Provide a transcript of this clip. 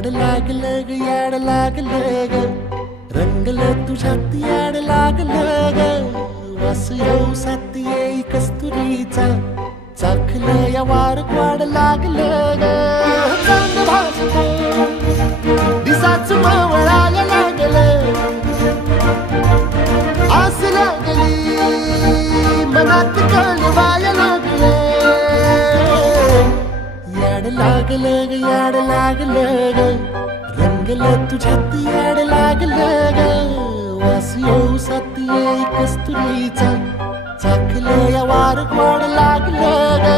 याड लागलं ग याड लागलं ग रंगलं तुझ्यात याड लागलं ग वास येऊ साथ येई कस्तुरीचा चाखलं या वार वाड लागलं ग चांद भासलं दिसाच मावळायला लागलं आस लागली मनात कळवायला लागलं याड लागलं ग याड लागलं ग रंगलं तुझ्यात याड लागलं ग वास येऊ साथ येई कस्तुरीचा चाखलं या वार गोड लागलं ग